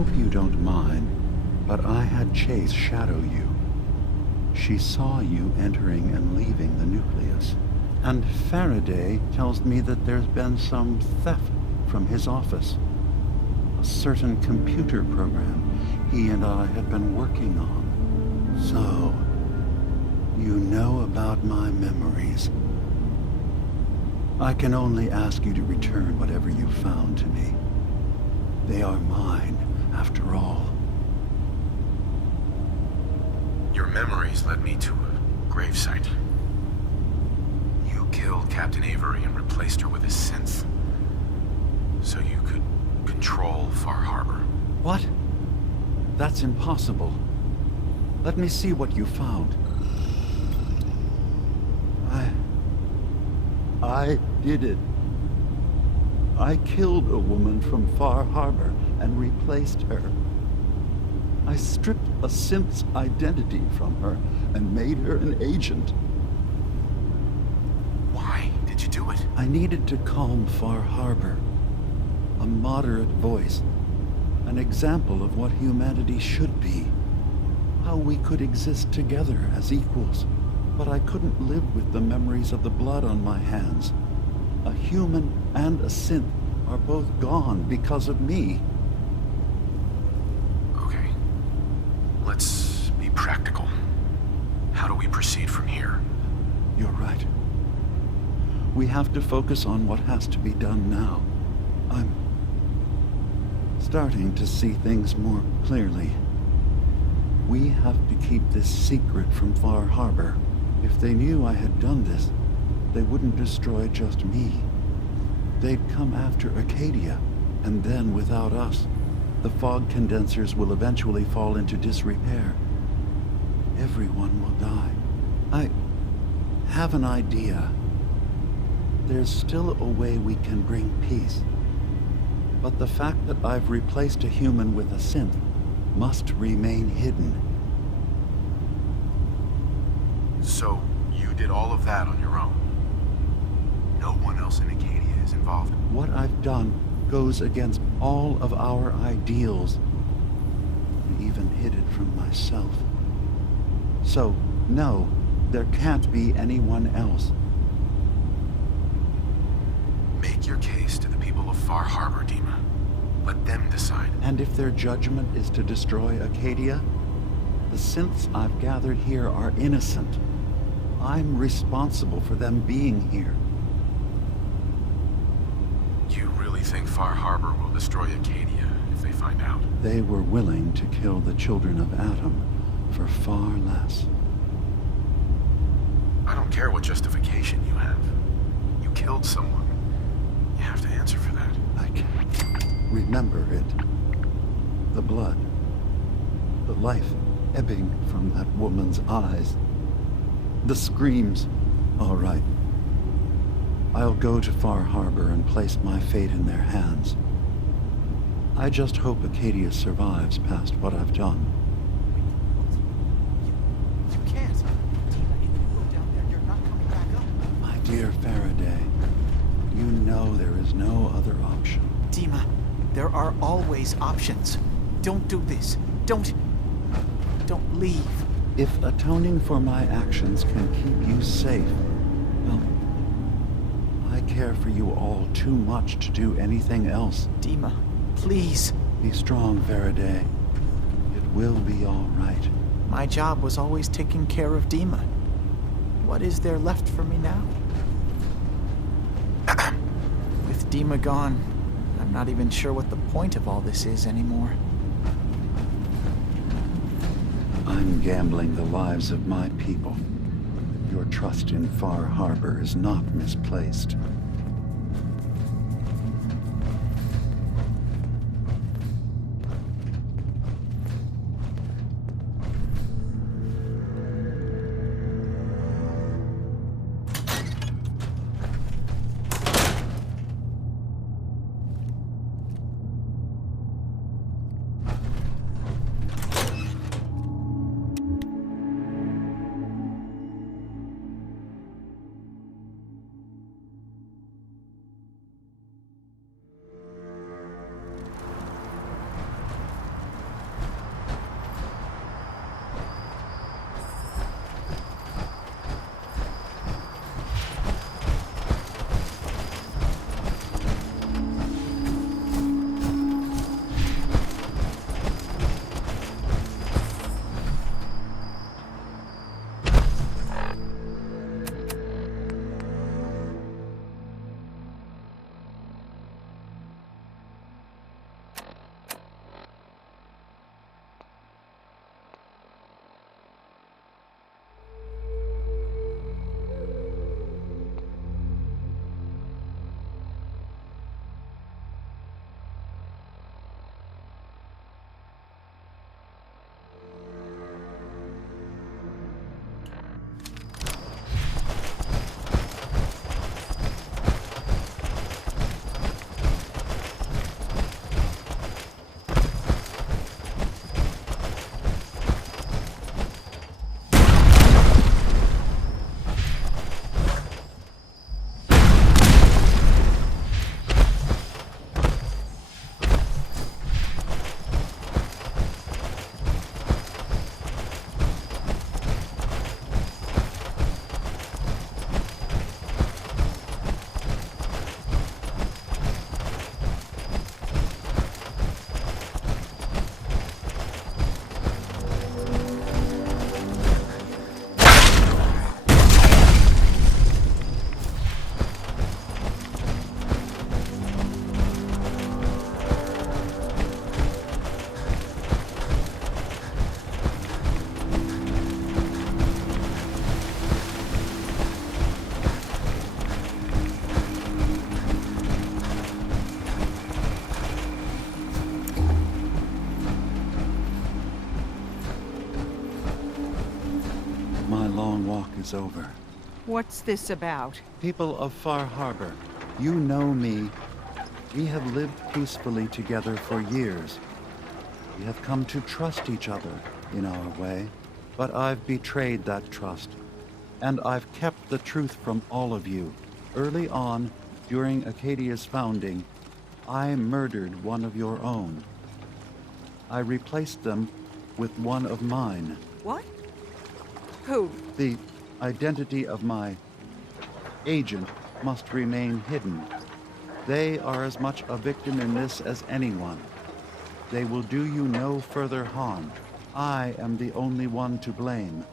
hope you don't mind, but I had Chase shadow you. She saw you entering and leaving the nucleus. And Faraday tells me that there's been some theft from his office. A certain computer program he and I had been working on. So, you know about my memories. I can only ask you to return whatever you found to me. They are mine, after all. Your memories led me to a gravesite. You killed Captain Avery and replaced her with a synth, so you could control Far Harbor. What? That's impossible. Let me see what you found. I did it. I killed a woman from Far Harbor and replaced her. I stripped a synth's identity from her and made her an agent. Why did you do it? I needed to calm Far Harbor. A moderate voice. An example of what humanity should be. How we could exist together as equals. But I couldn't live with the memories of the blood on my hands. A human and a synth are both gone because of me. Okay. Let's be practical. How do we proceed from here? You're right. We have to focus on what has to be done now. I'm starting to see things more clearly. We have to keep this secret from Far Harbor. If they knew I had done this, they wouldn't destroy just me. They'd come after Acadia, and then without us, the fog condensers will eventually fall into disrepair. Everyone will die. I have an idea. There's still a way we can bring peace. But the fact that I've replaced a human with a synth must remain hidden. So, you did all of that on your own? No one else in Acadia is involved? What I've done goes against all of our ideals. I even hid it from myself. So, no, there can't be anyone else. Make your case to the people of Far Harbor, Dima. Let them decide. And if their judgment is to destroy Acadia, the synths I've gathered here are innocent. I'm responsible for them being here. You really think Far Harbor will destroy Acadia if they find out? They were willing to kill the children of Adam for far less. I don't care what justification you have. You killed someone. You have to answer for that. I can remember it. The blood. The life ebbing from that woman's eyes. The screams. All right. I'll go to Far Harbor and place my fate in their hands. I just hope Acadia survives past what I've done. You can't. Dima, if you go down there, you're not coming back up. My dear Faraday, you know there is no other option. Dima, there are always options. Don't do this. Don't leave. If atoning for my actions can keep you safe, well, I care for you all too much to do anything else. Dima, please. Be strong, Faraday. It will be all right. My job was always taking care of Dima. What is there left for me now? With Dima gone, I'm not even sure what the point of all this is anymore. I'm gambling the lives of my people. Your trust in Far Harbor is not misplaced. is over. What's this about? People of Far Harbor, you know me. We have lived peacefully together for years. We have come to trust each other in our way, but I've betrayed that trust, and I've kept the truth from all of you. Early on, during Acadia's founding, I murdered one of your own. I replaced them with one of mine. What? Who? The identity of my agent must remain hidden. They are as much a victim in this as anyone. They will do you no further harm. I am the only one to blame.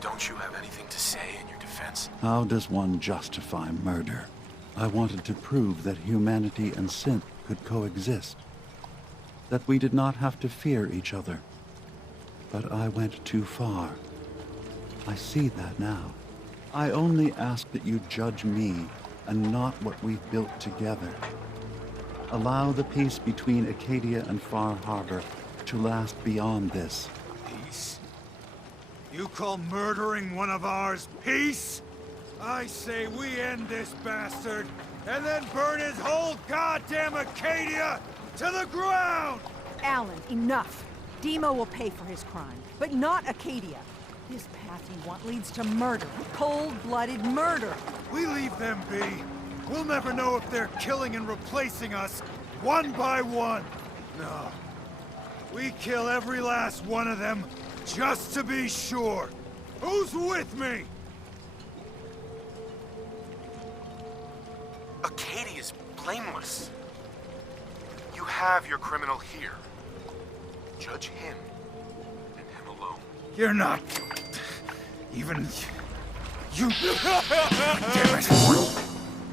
Don't you have anything to say in your defense? How does one justify murder? I wanted to prove that humanity and synth could coexist. That we did not have to fear each other. But I went too far. I see that now. I only ask that you judge me and not what we've built together. Allow the peace between Acadia and Far Harbor to last beyond this. Peace? You call murdering one of ours peace? I say we end this bastard, and then burn his whole goddamn Acadia to the ground! Alan, enough. Dima will pay for his crime, but not Acadia. This path you want leads to murder. Cold-blooded murder. We leave them be. We'll never know if they're killing and replacing us, one by one. No. We kill every last one of them, just to be sure. Who's with me? Acadia's blameless. You have your criminal here. Judge him, and him alone. You're not... even... You... Damn it!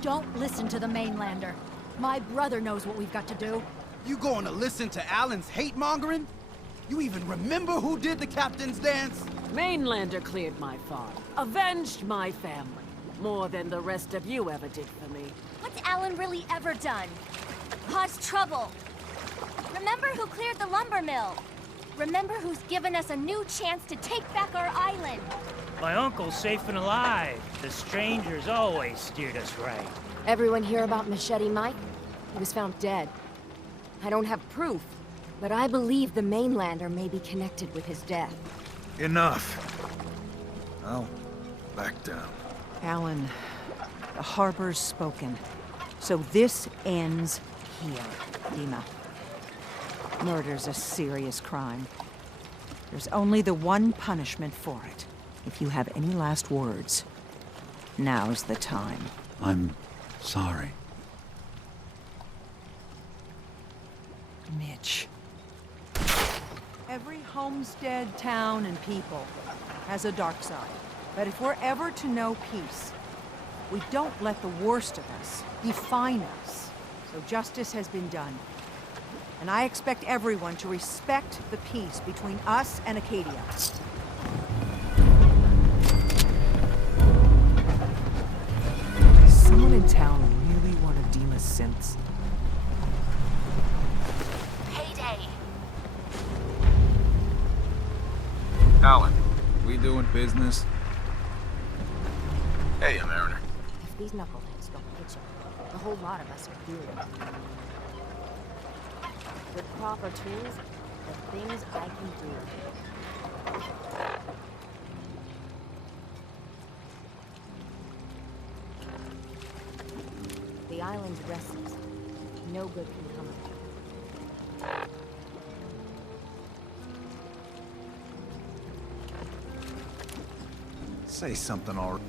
Don't listen to the mainlander. My brother knows what we've got to do. You going to listen to Alan's hate-mongering? You even remember who did the captain's dance? Mainlander cleared my farm, avenged my family, more than the rest of you ever did for me. What's Alan really ever done? Caused trouble. Remember who cleared the lumber mill? Remember who's given us a new chance to take back our island? My uncle's safe and alive. The strangers always steered us right. Everyone hear about Machete Mike? He was found dead. I don't have proof, but I believe the mainlander may be connected with his death. Enough. I'll back down. Alan, the harbor's spoken. So this ends here, Dima. Murder's a serious crime. There's only the one punishment for it. If you have any last words, now's the time. I'm sorry. Mitch. Every homestead, town, and people has a dark side. But if we're ever to know peace, we don't let the worst of us define us. So justice has been done. And I expect everyone to respect the peace between us and Acadia. Someone in town really wanted Dima's synths. Payday. Alan, we doing business? Hey, Mariner. If these knuckleheads don't hit you, the whole lot of us are doomed. With proper tools, the things I can do. The island's restless. No good can come of it. Say something already.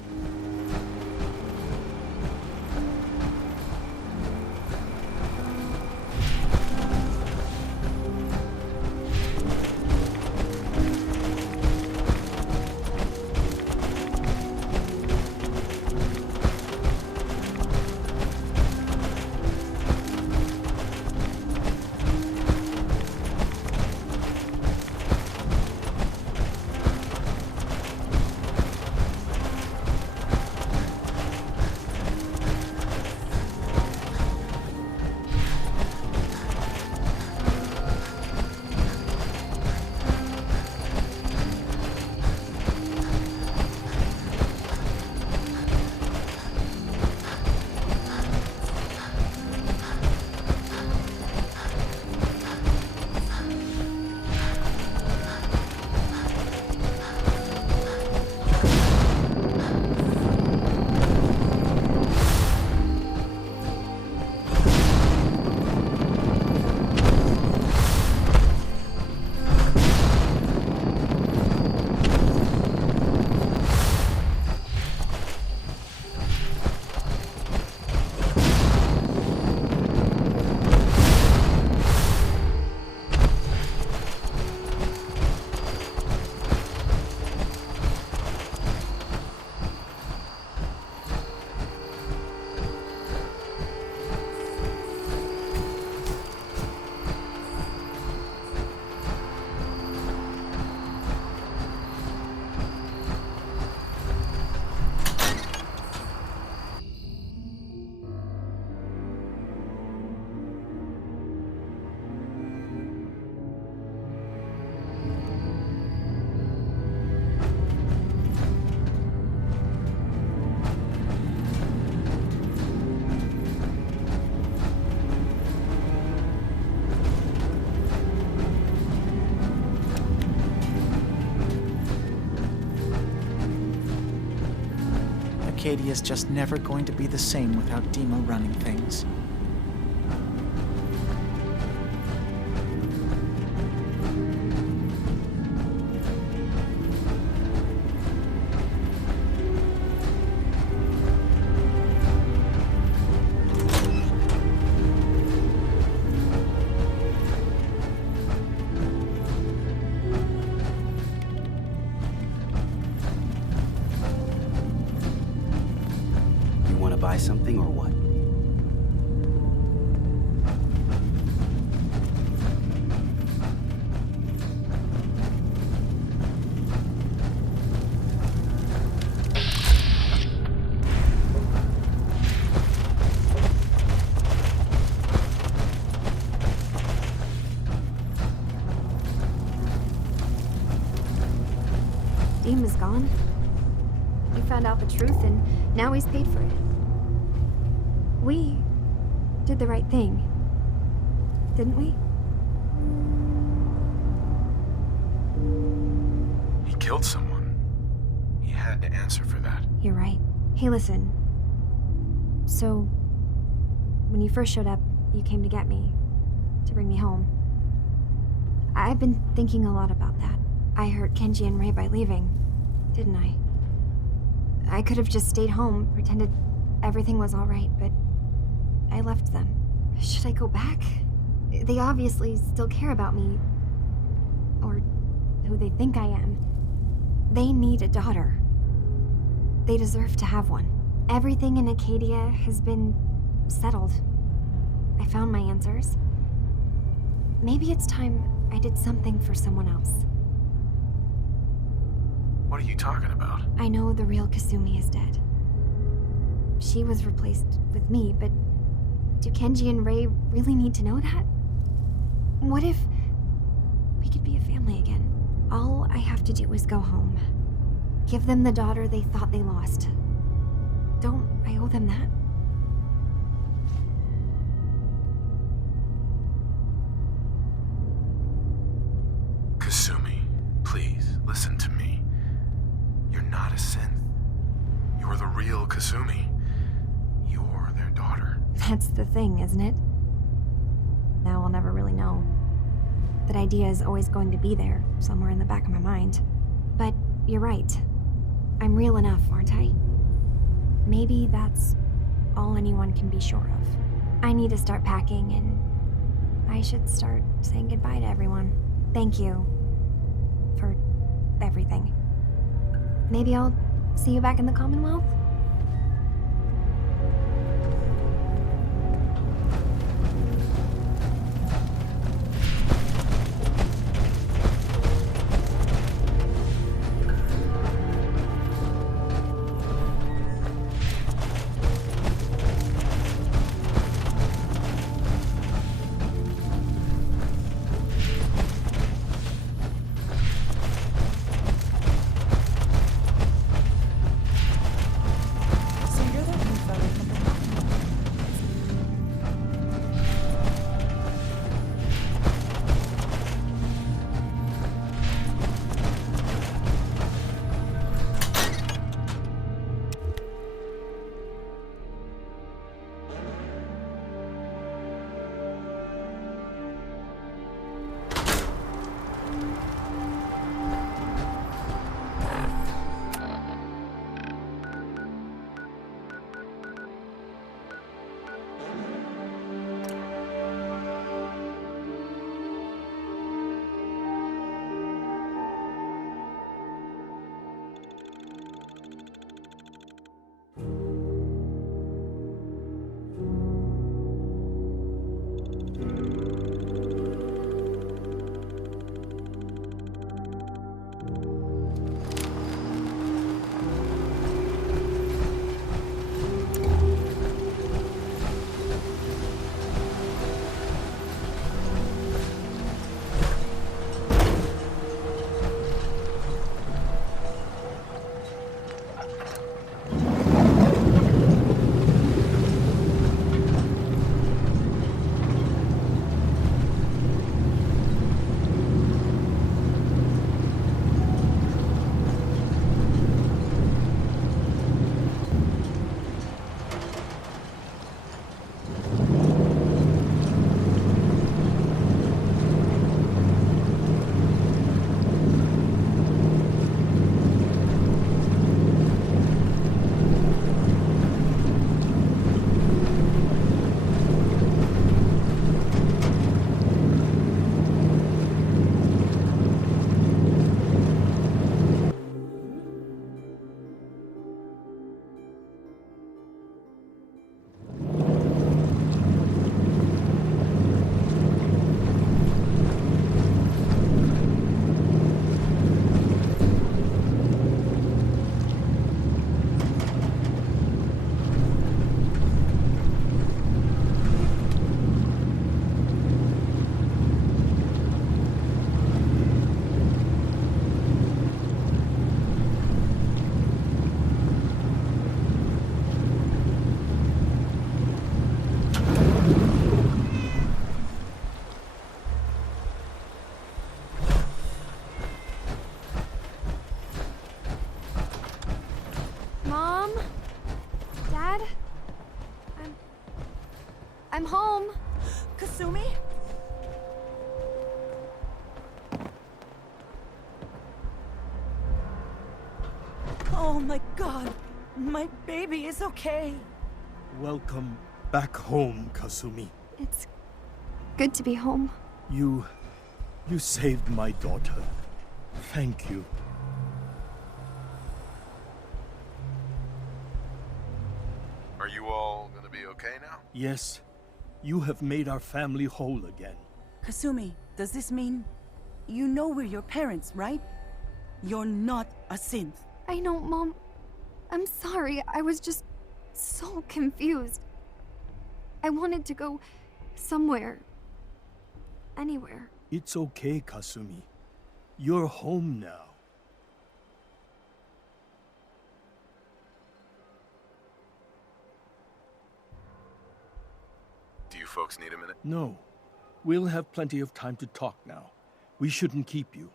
Acadia's just never going to be the same without Dima running things. You want to buy something or what? Dima's gone. We found out the truth, and now he's paid for it. We did the right thing, didn't we? He killed someone. He had to answer for that. You're right. Hey, listen. So, when you first showed up, you came to get me, to bring me home. I've been thinking a lot about that. I hurt Kenji and Ray by leaving, didn't I? I could have just stayed home, pretended everything was all right, but I left them. Should I go back? They obviously still care about me. Or who they think I am. They need a daughter. They deserve to have one. Everything in Acadia has been settled. I found my answers. Maybe it's time I did something for someone else. What are you talking about? I know the real Kasumi is dead. She was replaced with me, but do Kenji and Ray really need to know that? What if we could be a family again? All I have to do is go home. Give them the daughter they thought they lost. Don't I owe them that? Kasumi, please, listen to me. You're not a synth. You're the real Kasumi. You're their daughter. That's the thing, isn't it? Now I'll never really know. That idea is always going to be there, somewhere in the back of my mind. But you're right. I'm real enough, aren't I? Maybe that's all anyone can be sure of. I need to start packing, and I should start saying goodbye to everyone. Thank you for everything. Maybe I'll see you back in the Commonwealth? I'm home. Kasumi? Oh my god, my baby is okay. Welcome back home, Kasumi. It's good to be home. You saved my daughter. Thank you. Are you all gonna be okay now? Yes, you have made our family whole again. Kasumi, does this mean you know we're your parents, right? You're not a synth. I know, Mom. I'm sorry. I was just so confused. I wanted to go somewhere. Anywhere. It's okay, Kasumi. You're home now. Do you folks need a minute? No. We'll have plenty of time to talk now. We shouldn't keep you.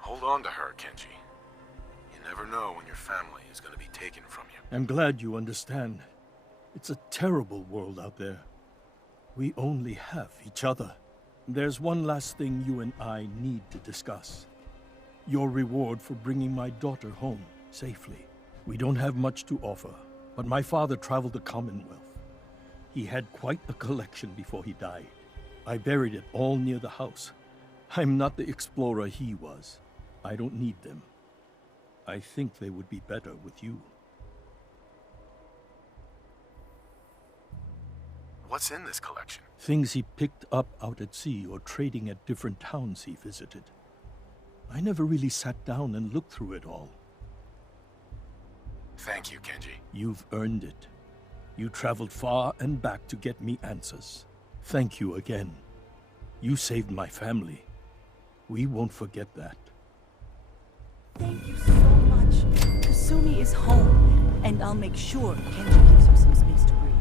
Hold on to her, Kenji. You never know when your family is going to be taken from you. I'm glad you understand. It's a terrible world out there. We only have each other. There's one last thing you and I need to discuss. Your reward for bringing my daughter home safely. We don't have much to offer, but my father traveled the Commonwealth. He had quite a collection before he died. I buried it all near the house. I'm not the explorer he was. I don't need them. I think they would be better with you. What's in this collection? Things he picked up out at sea or trading at different towns he visited. I never really sat down and looked through it all. Thank you, Kenji. You've earned it. You traveled far and back to get me answers. Thank you again. You saved my family. We won't forget that. Thank you so much. Kasumi is home, and I'll make sure Kenji gives her some space to breathe.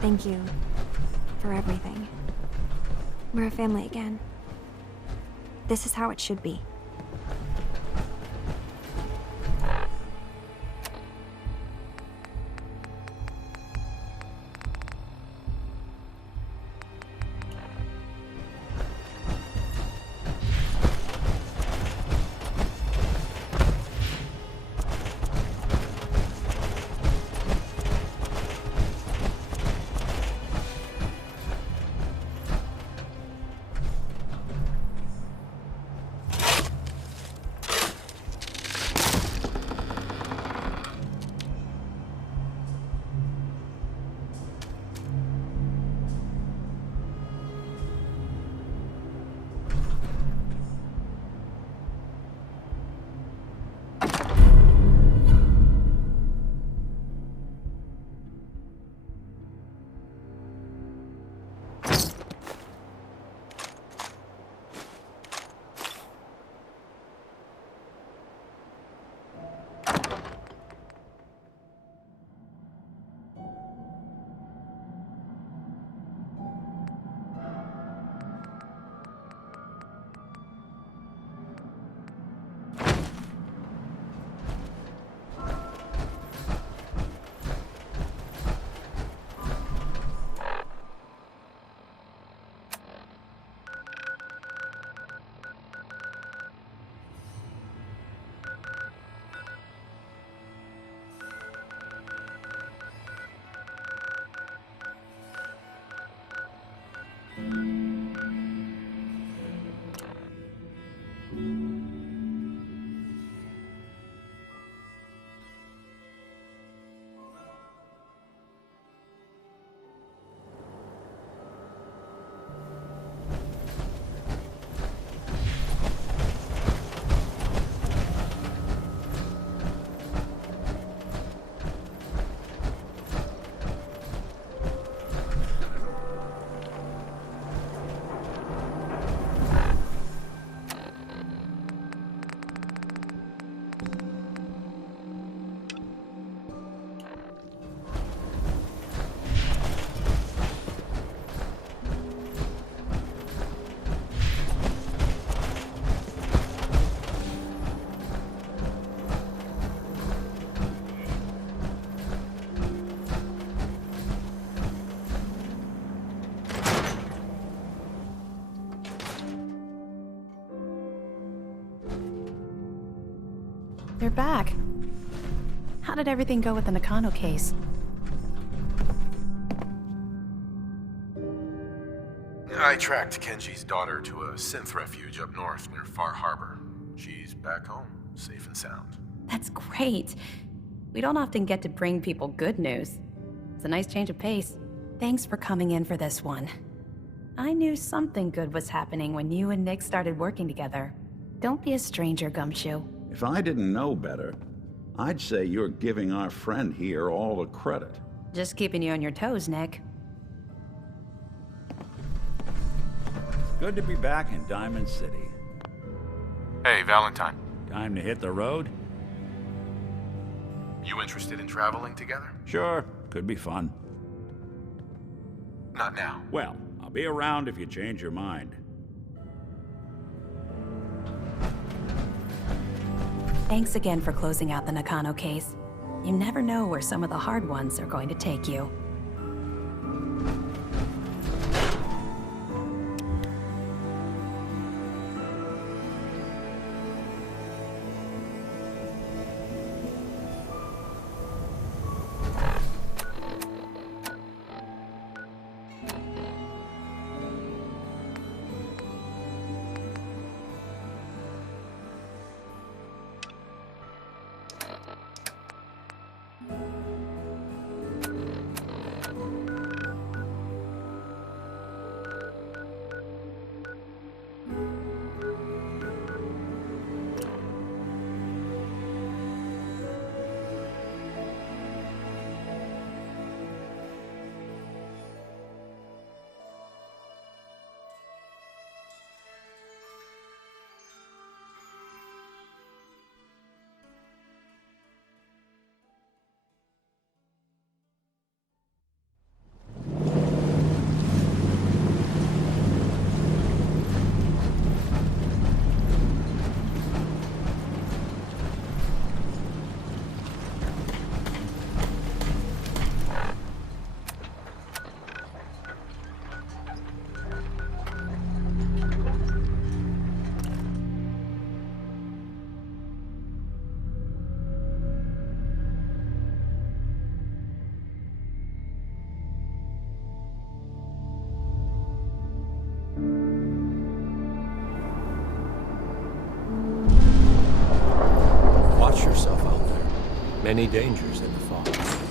Thank you for everything. We're a family again. This is how it should be. You're back. How did everything go with the Nakano case? I tracked Kenji's daughter to a synth refuge up north near Far Harbor. She's back home, safe and sound. That's great. We don't often get to bring people good news. It's a nice change of pace. Thanks for coming in for this one. I knew something good was happening when you and Nick started working together. Don't be a stranger, Gumshoe. If I didn't know better, I'd say you're giving our friend here all the credit. Just keeping you on your toes, Nick. Good to be back in Diamond City. Hey, Valentine. Time to hit the road? You interested in traveling together? Sure, could be fun. Not now. Well, I'll be around if you change your mind. Thanks again for closing out the Nakano case. You never know where some of the hard ones are going to take you. Watch yourself out there. Many dangers in the fog.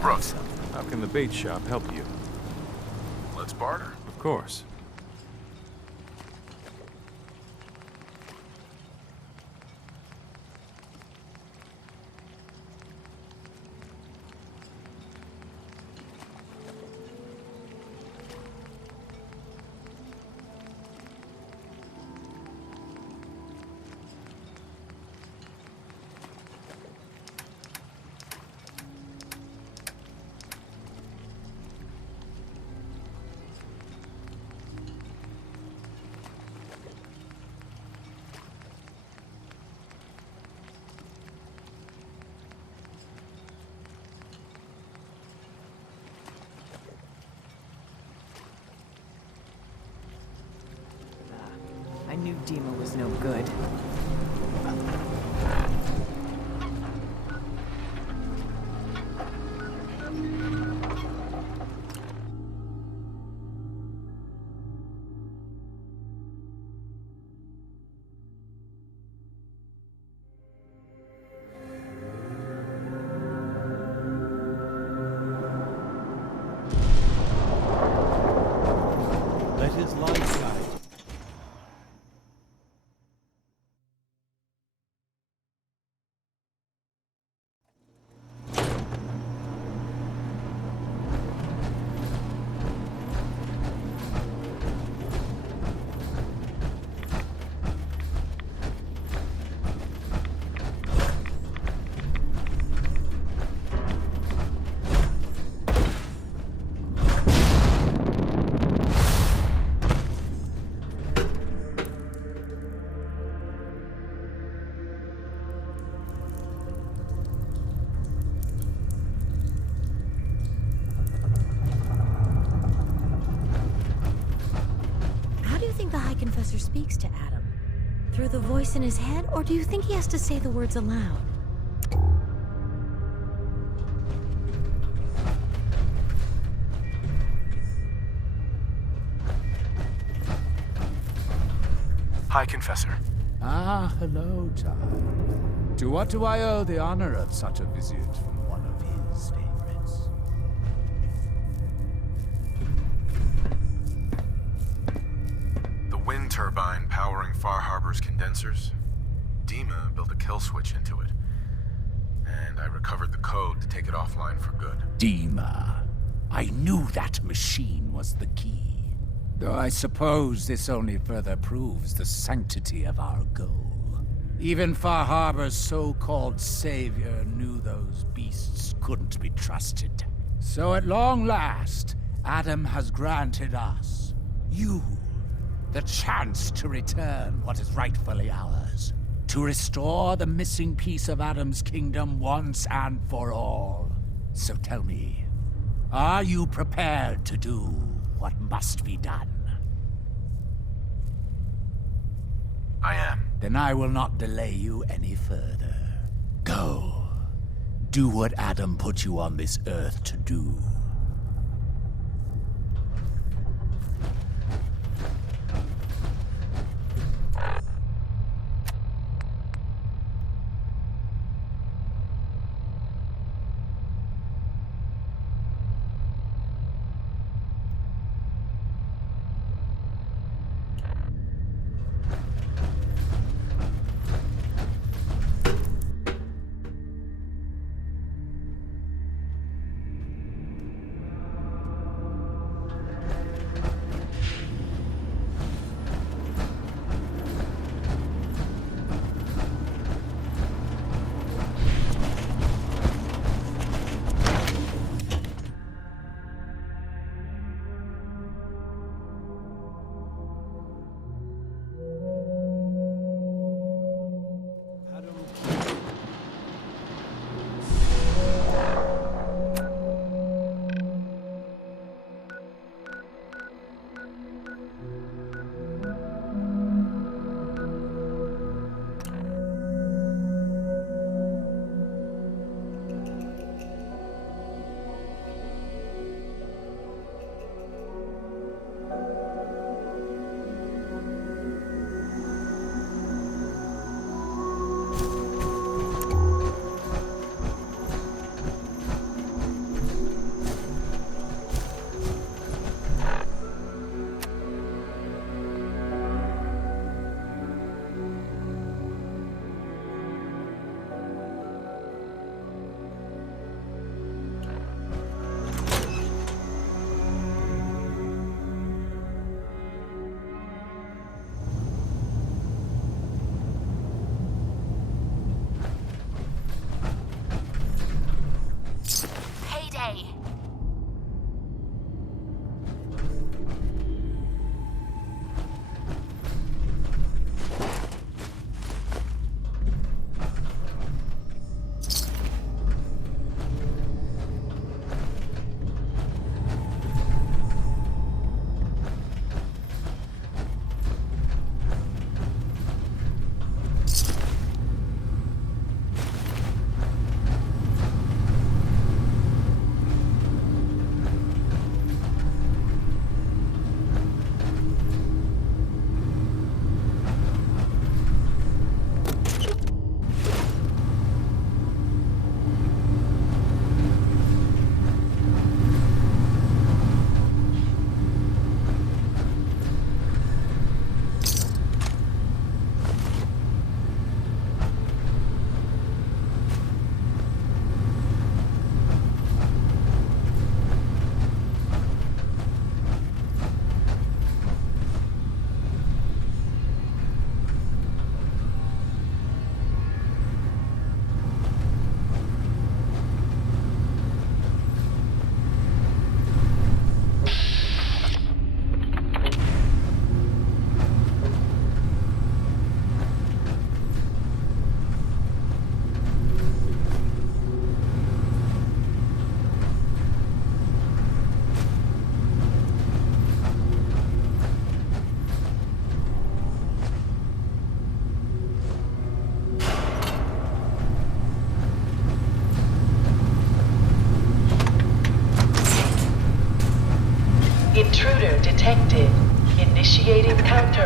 Brooks. How can the bait shop help you? Let's barter. Of course. I knew Dima was no good. Let his light guide. How do you think the High Confessor speaks to Adam? Through the voice in his head, or do you think he has to say the words aloud? High Confessor. Ah, hello, child. To what do I owe the honor of such a visit from one of his favorites? The wind turbine powering Far Harbor's condensers. Dima built a kill switch into it. And I recovered the code to take it offline for good. Dima. I knew that machine was the key. Though I suppose this only further proves the sanctity of our goal. Even Far Harbor's so-called savior knew those beasts couldn't be trusted. So at long last, Adam has granted us, you, the chance to return what is rightfully ours. To restore the missing piece of Adam's kingdom once and for all. So tell me, are you prepared to do what must be done? I am. Then I will not delay you any further. Go. Do what Adam put you on this earth to do.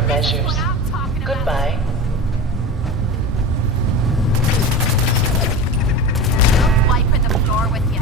measures. Goodbye. Wiping the floor with you.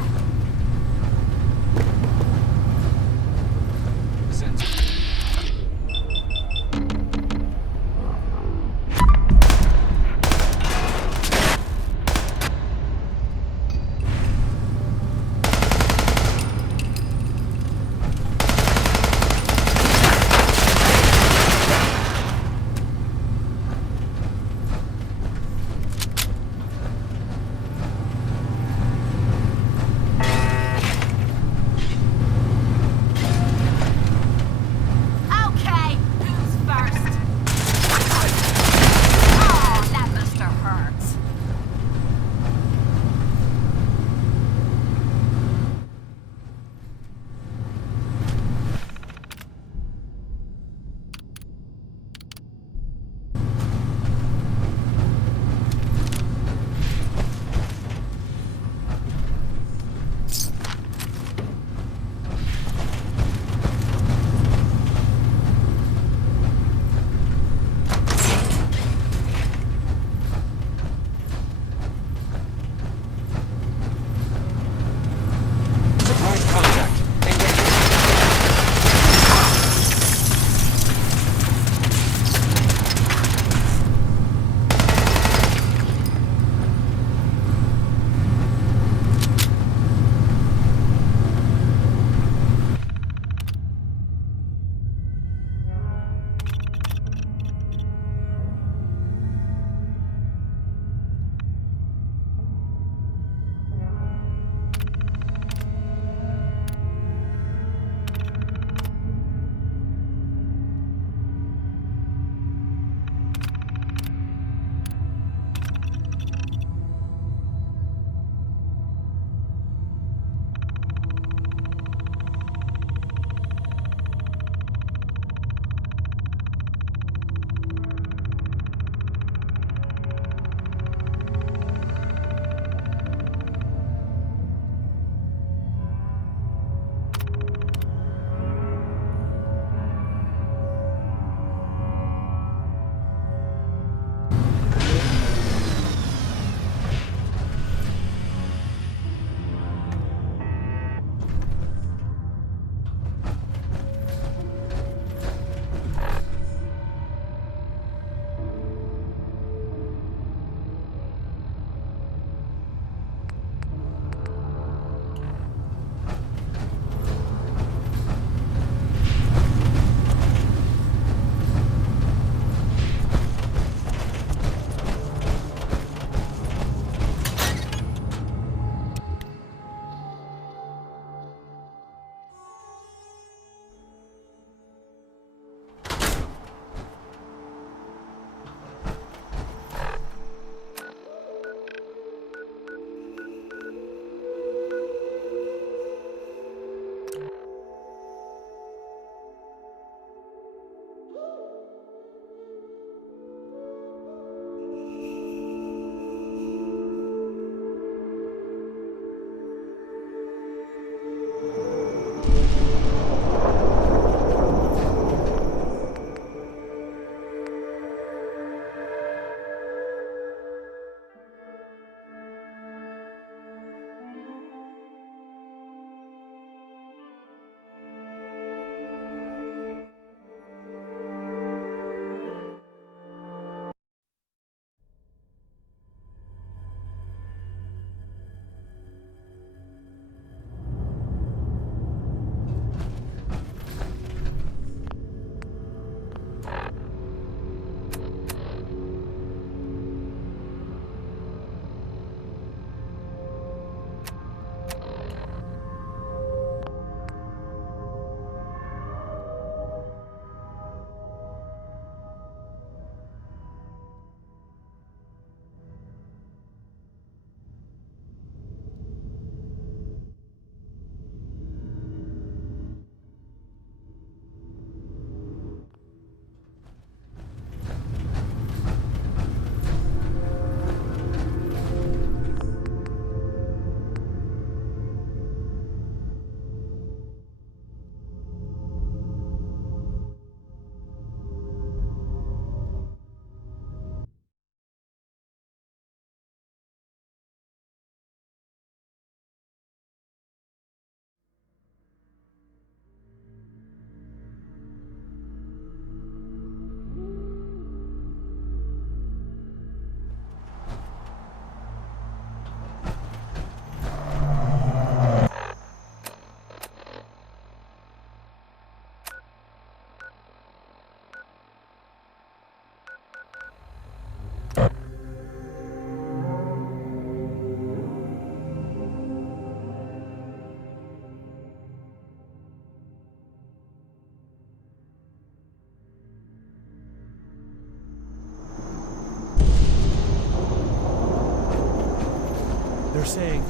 You're saying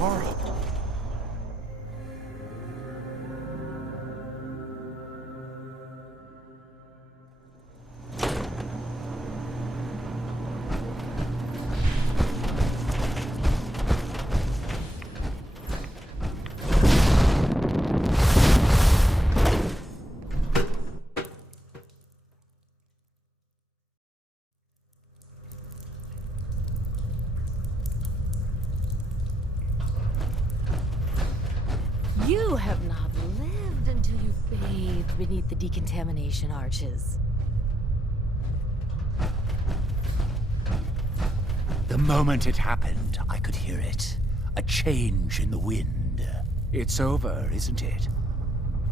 Mara? You have not lived until you've bathed beneath the decontamination arches. The moment it happened, I could hear it. A change in the wind. It's over, isn't it?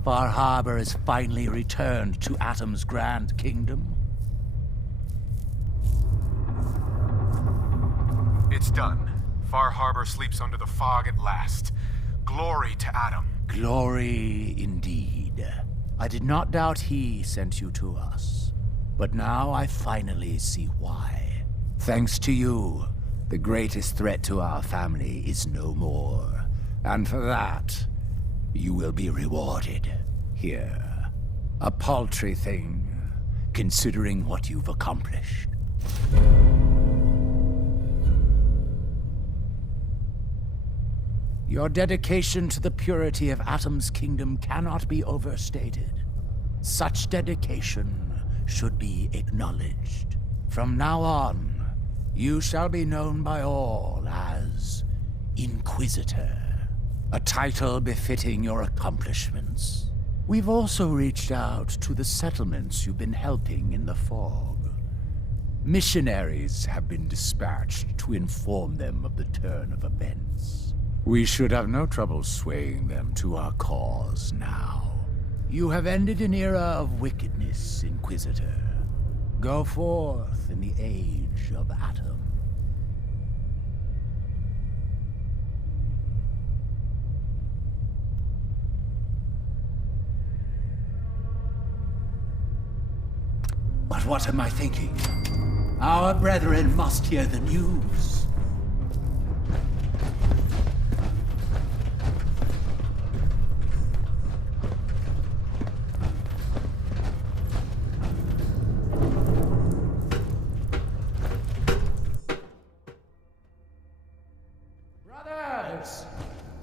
Far Harbor has finally returned to Atom's Grand Kingdom. It's done. Far Harbor sleeps under the fog at last. Glory to Atom. Glory indeed. I did not doubt he sent you to us. But now I finally see why. Thanks to you, the greatest threat to our family is no more. And for that, you will be rewarded. Here. A paltry thing, considering what you've accomplished. Your dedication to the purity of Atom's kingdom cannot be overstated. Such dedication should be acknowledged. From now on, you shall be known by all as Inquisitor, a title befitting your accomplishments. We've also reached out to the settlements you've been helping in the fog. Missionaries have been dispatched to inform them of the turn of events. We should have no trouble swaying them to our cause now. You have ended an era of wickedness, Inquisitor. Go forth in the age of Atom. But what am I thinking? Our brethren must hear the news.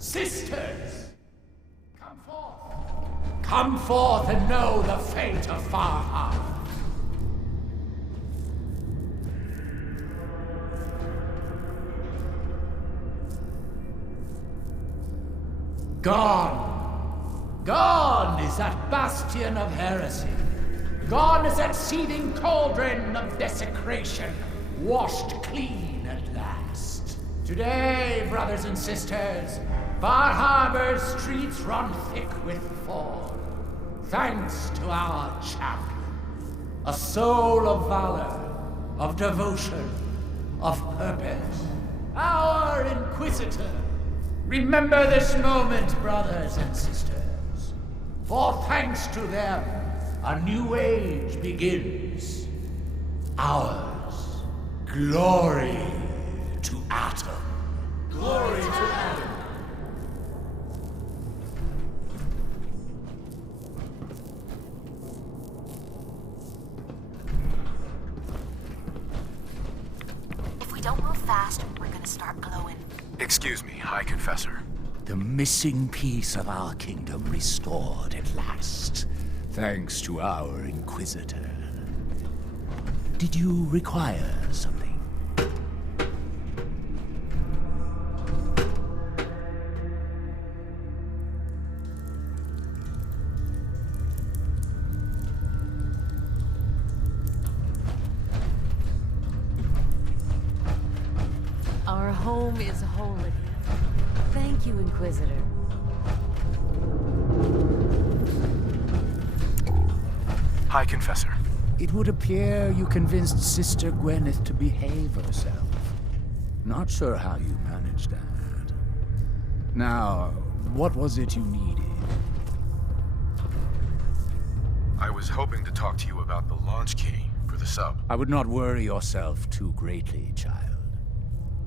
Sisters! Come forth! Come forth and know the fate of Far Harbor. Gone! Gone is that bastion of heresy. Gone is that seething cauldron of desecration, washed clean at last. Today, brothers and sisters, Far Harbor's streets run thick with fog. Thanks to our champion. A soul of valor, of devotion, of purpose. Our Inquisitor. Remember this moment, brothers and sisters. For thanks to them, a new age begins. Ours. Glory to Atom. Glory to Atom. If we don't move fast, we're gonna start glowing. Excuse me, High Confessor. The missing piece of our kingdom restored at last, thanks to our Inquisitor. Did you require something? Our home is whole again. Thank you, Inquisitor. High Confessor. It would appear you convinced Sister Gwyneth to behave herself. Not sure how you managed that. Now, what was it you needed? I was hoping to talk to you about the launch key for the sub. I would not worry yourself too greatly, child.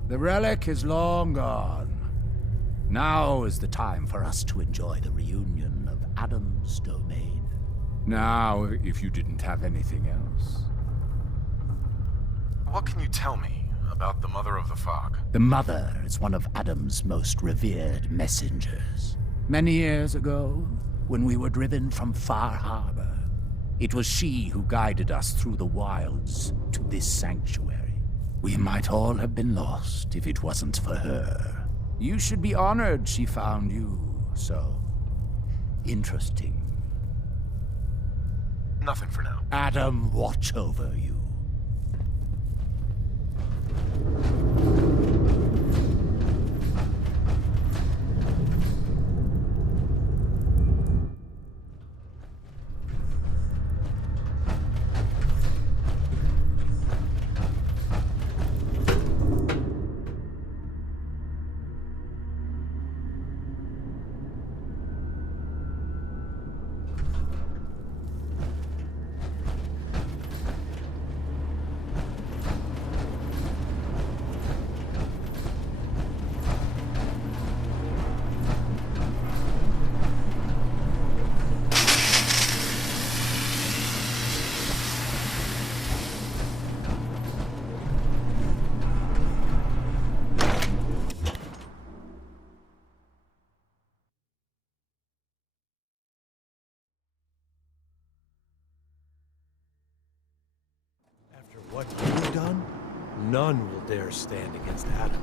The relic is long gone. Now is the time for us to enjoy the reunion of Adam's domain. Now, if you didn't have anything else. What can you tell me about the Mother of the Fog? The Mother is one of Adam's most revered messengers. Many years ago, when we were driven from Far Harbor, it was she who guided us through the wilds to this sanctuary. We might all have been lost if it wasn't for her. You should be honored she found you so interesting. Nothing for now. Adam, watch over you. What you've done, none will dare stand against Adam.